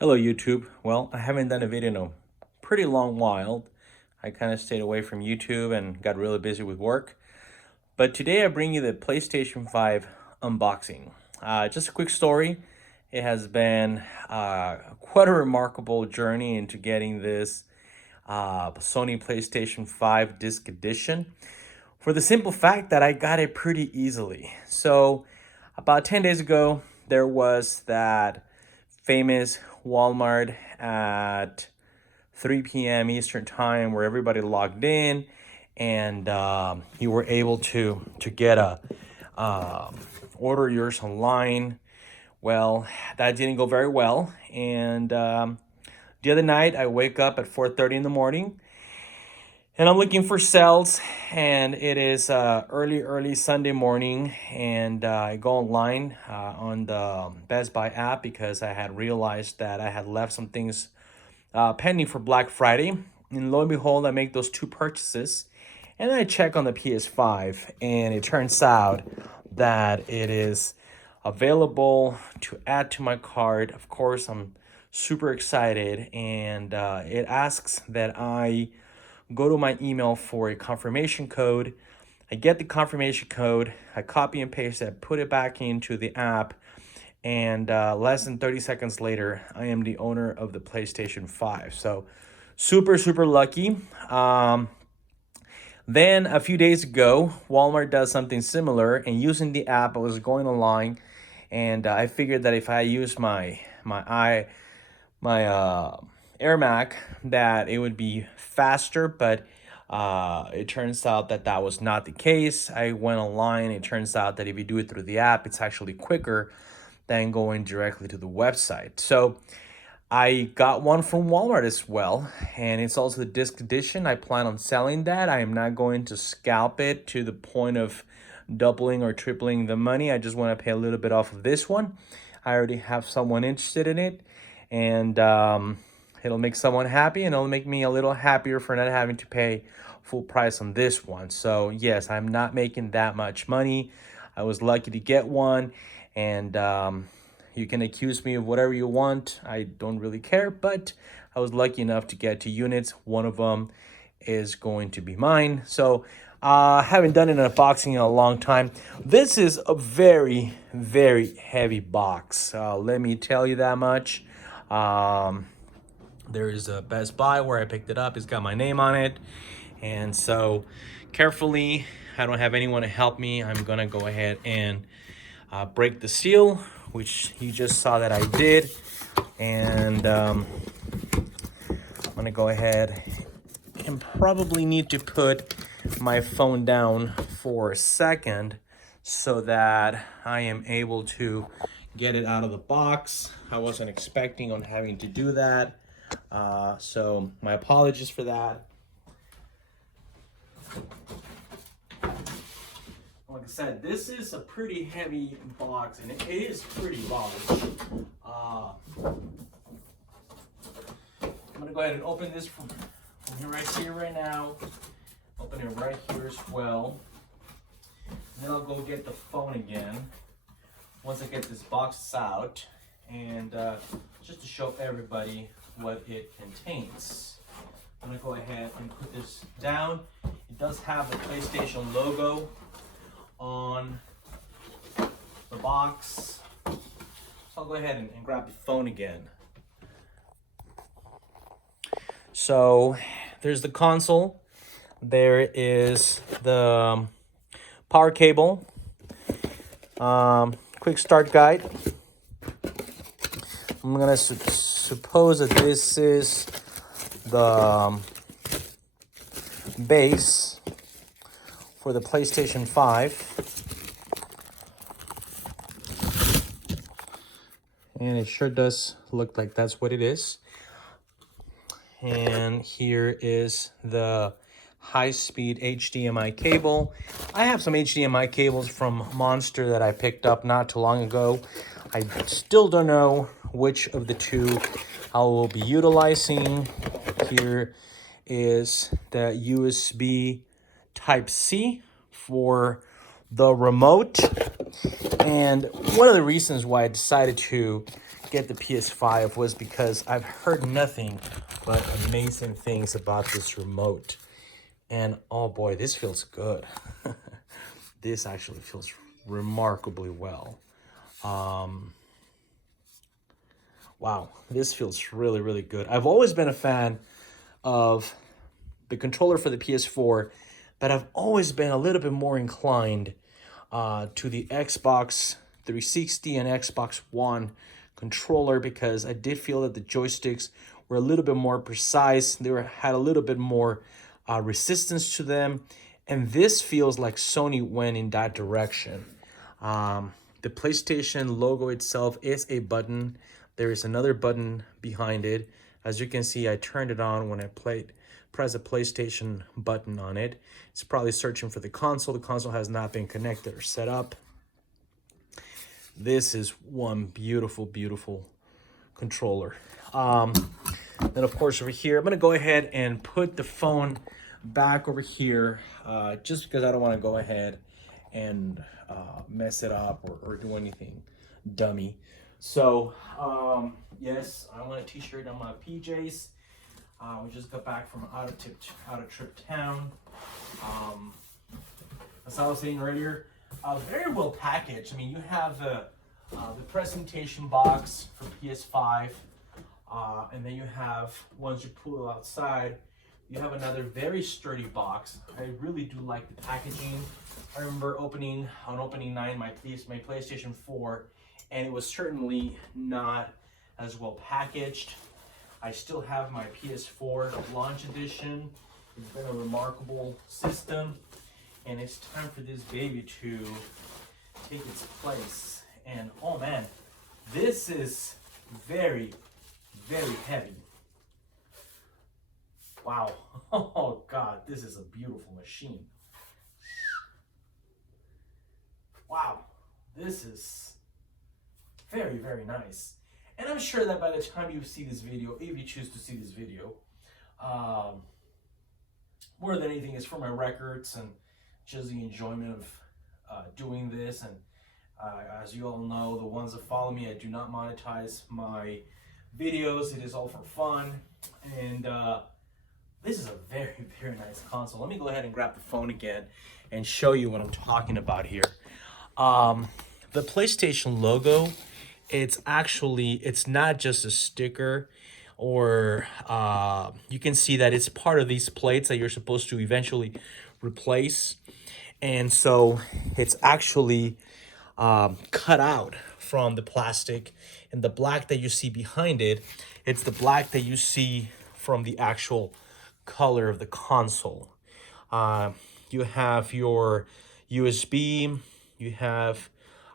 Hello YouTube. Well, I haven't done a video in a pretty long while. I kind of stayed away from YouTube and got really busy with work. But today I bring you the PlayStation 5 unboxing. Just a quick story. It has been quite a remarkable journey into getting this Sony PlayStation 5 disc edition for the simple fact that I got it pretty easily. So about 10 days ago, there was that famous Walmart at 3 p.m. Eastern time where everybody logged in, and you were able to get a order yours online. Well, that didn't go very well, and the other night I wake up at 4:30 in the morning and I'm looking for sales, and it is early Sunday morning, and I go online on the Best Buy app because I had realized that I had left some things pending for Black Friday. And lo and behold, I make those two purchases, and then I check on the PS5, and it turns out that it is available to add to my cart. Of course, I'm super excited, and it asks that I go to my email for a confirmation code. I get the confirmation code, I copy and paste it, put it back into the app, and less than 30 seconds later, I am the owner of the PlayStation 5. So super lucky. Then a few days ago, Walmart does something similar, and using the app, I was going online, and I figured that if I use my Air Mac, that it would be faster, but it turns out that that was not the case. I went online. It turns out that if you do it through the app, it's actually quicker than going directly to the website. So I got one from Walmart as well, and it's also the disc edition. I plan on selling that. I am not going to scalp it to the point of doubling or tripling the money. I just want to pay a little bit off of this one. I already have someone interested in it, and it'll make someone happy, and it'll make me a little happier for not having to pay full price on this one. So yes, I'm not making that much money. I was lucky to get one, and you can accuse me of whatever you want. I don't really care, but I was lucky enough to get two units. One of them is going to be mine. So haven't done an unboxing in a long time. This is a very heavy box. Let me tell you that much. There is a Best Buy where I picked it up. It's got my name on it. And so carefully, I don't have anyone to help me. I'm gonna go ahead and break the seal, which you just saw that I did. And I'm gonna go ahead and probably need to put my phone down for a second so that I am able to get it out of the box. I wasn't expecting on having to do that. So my apologies for that. Like I said, this is a pretty heavy box, and it is pretty large. I'm gonna go ahead and open this from right here right now. Open it right here as well. Then I'll go get the phone again once I get this box out, and just to show everybody what it contains. I'm gonna go ahead and put this down. It does have the PlayStation logo on the box. So I'll go ahead and grab the phone again. So there's the console. There is the power cable. Quick start guide. I'm gonna suppose that this is the base for the PlayStation 5. And it sure does look like that's what it is. And here is the high-speed HDMI cable. I have some HDMI cables from Monster that I picked up not too long ago. I still don't know which of the two I will be utilizing. Here is the USB Type-C for the remote. And one of the reasons why I decided to get the PS5 was because I've heard nothing but amazing things about this remote. And oh boy, this feels good. This actually feels remarkably well. Wow, this feels really, really good. I've always been a fan of the controller for the PS4, but I've always been a little bit more inclined to the Xbox 360 and Xbox One controller, because I did feel that the joysticks were a little bit more precise. Had a little bit more resistance to them, and this feels like Sony went in that direction. The PlayStation logo itself is a button. There is another button behind it. As you can see, I turned it on when I press the PlayStation button on it. It's probably searching for the console. The console has not been connected or set up. This is one beautiful, beautiful controller. Then of course over here, I'm gonna go ahead and put the phone back over here, just because I don't want to go ahead and mess it up or do anything dummy. So yes, I'm on a t-shirt, I'm on PJs. We just got back from out of trip town. As I was saying earlier, very well packaged. I mean, you have the presentation box for PS5, and then you have, once you pull it outside, you have another very sturdy box. I really do like the packaging. I remember on opening night my PlayStation 4, and it was certainly not as well packaged. I still have my PS4 launch edition. It's been a remarkable system, and it's time for this baby to take its place. And oh man, this is very, very heavy. Wow. Oh God, this is a beautiful machine. Wow, this is very, very nice. And I'm sure that by the time you see this video, if you choose to see this video, more than anything, is for my records and just the enjoyment of doing this. And as you all know, the ones that follow me, I do not monetize my videos. It is all for fun. And this is a very, very nice console. Let me go ahead and grab the phone again and show you what I'm talking about here. The PlayStation logo, it's not just a sticker, or you can see that it's part of these plates that you're supposed to eventually replace. And so it's actually cut out from the plastic, and the black that you see behind it, it's the black that you see from the actual color of the console. You have your USB, you have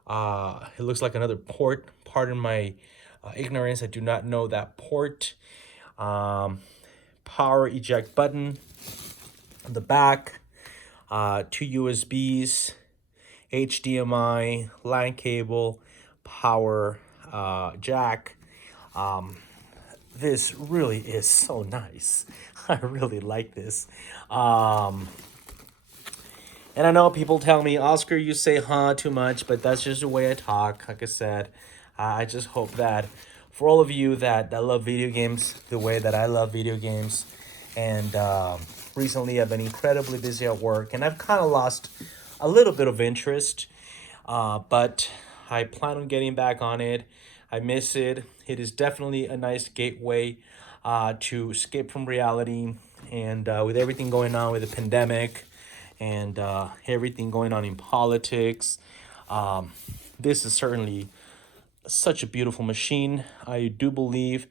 it looks like another port. Pardon my ignorance, I do not know that port. Power eject button on the back, 2 USBs, HDMI, LAN cable, power jack. This really is so nice. I really like this. And I know people tell me, Oscar, you say huh too much, but that's just the way I talk. Like I said, I just hope that for all of you that love video games the way that I love video games, and recently I've been incredibly busy at work, and I've kind of lost a little bit of interest, but I plan on getting back on it. I miss it. It is definitely a nice gateway to escape from reality, and with everything going on with the pandemic, and everything going on in politics, this is certainly such a beautiful machine. I do believe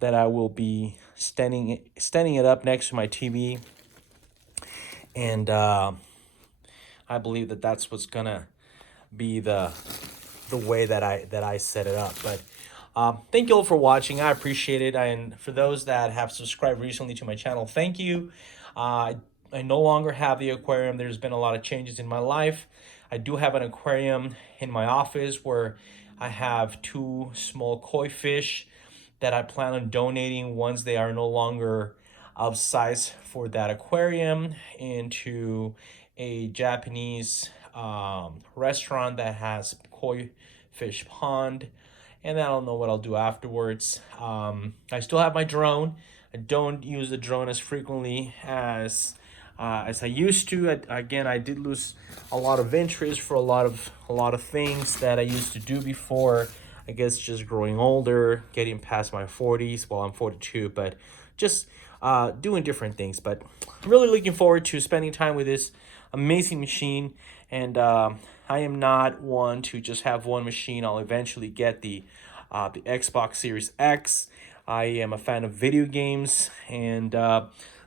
that I will be standing it up next to my TV, and I believe that that's what's gonna be the way that I set it up. But thank you all for watching. I appreciate it, and for those that have subscribed recently to my channel, thank you. I no longer have the aquarium. There's been a lot of changes in my life. I do have an aquarium in my office where I have 2 small koi fish that I plan on donating once they are no longer of size for that aquarium, into a Japanese restaurant that has koi fish pond. and then I'll know what I'll do afterwards. I still have my drone. I don't use the drone as frequently as I used to. Again, I did lose a lot of interest for a lot of things that I used to do before. I guess just growing older, getting past my 40s. Well, I'm 42, but just doing different things. But I'm really looking forward to spending time with this amazing machine. And I am not one to just have one machine. I'll eventually get the Xbox Series X. I am a fan of video games, and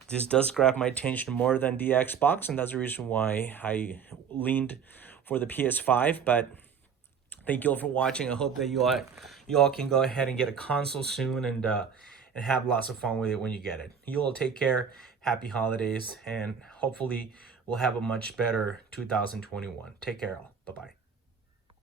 this does grab my attention more than the Xbox, and that's the reason why I leaned for the PS5. But thank you all for watching. I hope that you all can go ahead and get a console soon, and have lots of fun with it when you get it. You all take care. Happy holidays, and hopefully we'll have a much better 2021. Take care all. Bye-bye.